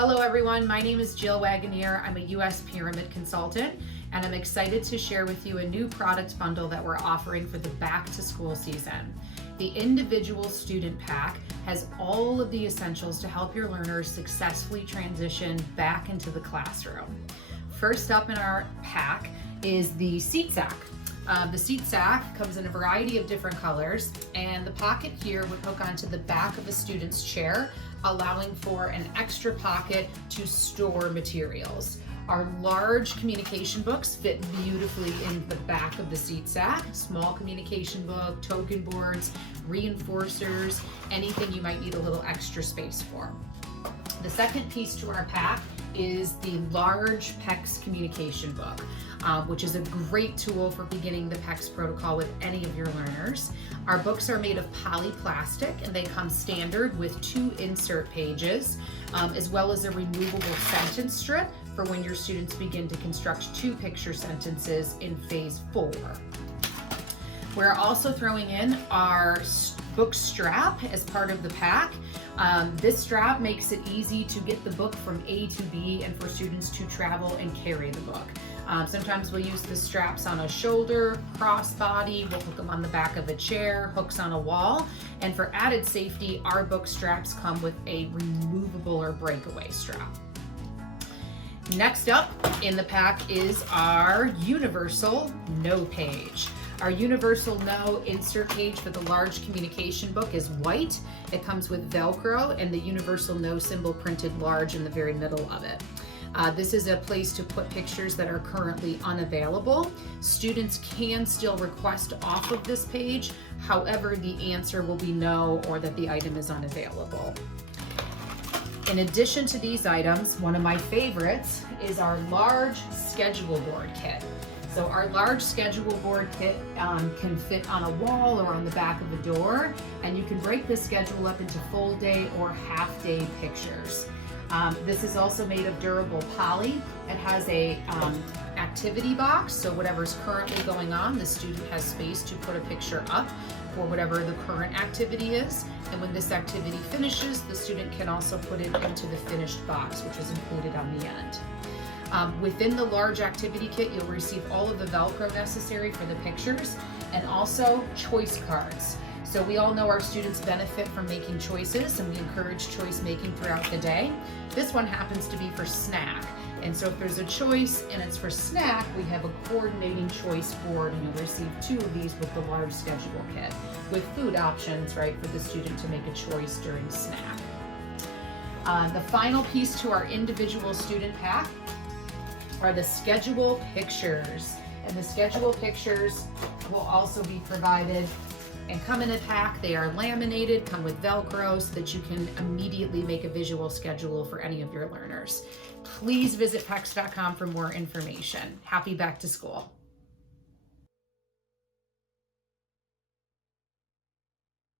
Hello everyone, my name is Jill Wagoneer. I'm a U.S. Pyramid consultant, and I'm excited to share with you a new product bundle that we're offering for the back to school season. The individual student pack has all of the essentials to help your learners successfully transition back into the classroom. First up in our pack is the seat sack. The seat sack comes in a variety of different colors, and the pocket here would hook onto the back of a student's chair, allowing for an extra pocket to store materials. Our large communication books fit beautifully in the back of the seat sack. Small communication book, token boards, reinforcers, anything you might need a little extra space for. The second piece to our pack is the large PECS communication book, which is a great tool for beginning the PECS protocol with any of your learners. Our books are made of polyplastic, and they come standard with 2 insert pages, as well as a removable sentence strip for when your students begin to construct 2 picture sentences in phase 4. We're also throwing in our book strap as part of the pack. This strap makes it easy to get the book from A to B and for students to travel and carry the book. Sometimes we'll use the straps on a shoulder, crossbody, we'll hook them on the back of a chair, hooks on a wall, and for added safety, our book straps come with a removable or breakaway strap. Next up in the pack is our Universal No page. Our Universal No insert page for the large communication book is white. It comes with Velcro and the Universal No symbol printed large in the very middle of it. This is a place to put pictures that are currently unavailable. Students can still request off of this page. However, the answer will be no, or that the item is unavailable. In addition to these items, one of my favorites is our large schedule board kit. So our large schedule board kit can fit on a wall or on the back of a door, and you can break the schedule up into full day or half day pictures. This is also made of durable poly. It has a activity box, so whatever's currently going on, the student has space to put a picture up for whatever the current activity is. And when this activity finishes, the student can also put it into the finished box, which is included on the end. Within the large activity kit, you'll receive all of the Velcro necessary for the pictures and also choice cards. So we all know our students benefit from making choices, and we encourage choice making throughout the day. This one happens to be for snack. And so if there's a choice and it's for snack, we have a coordinating choice board, and you'll receive 2 of these with the large schedule kit with food options, right, for the student to make a choice during snack. The final piece to our individual student pack are the schedule pictures. And the schedule pictures will also be provided and come in a pack. They are laminated, come with Velcro, so that you can immediately make a visual schedule for any of your learners. Please visit PECS.com for more information. Happy back to school.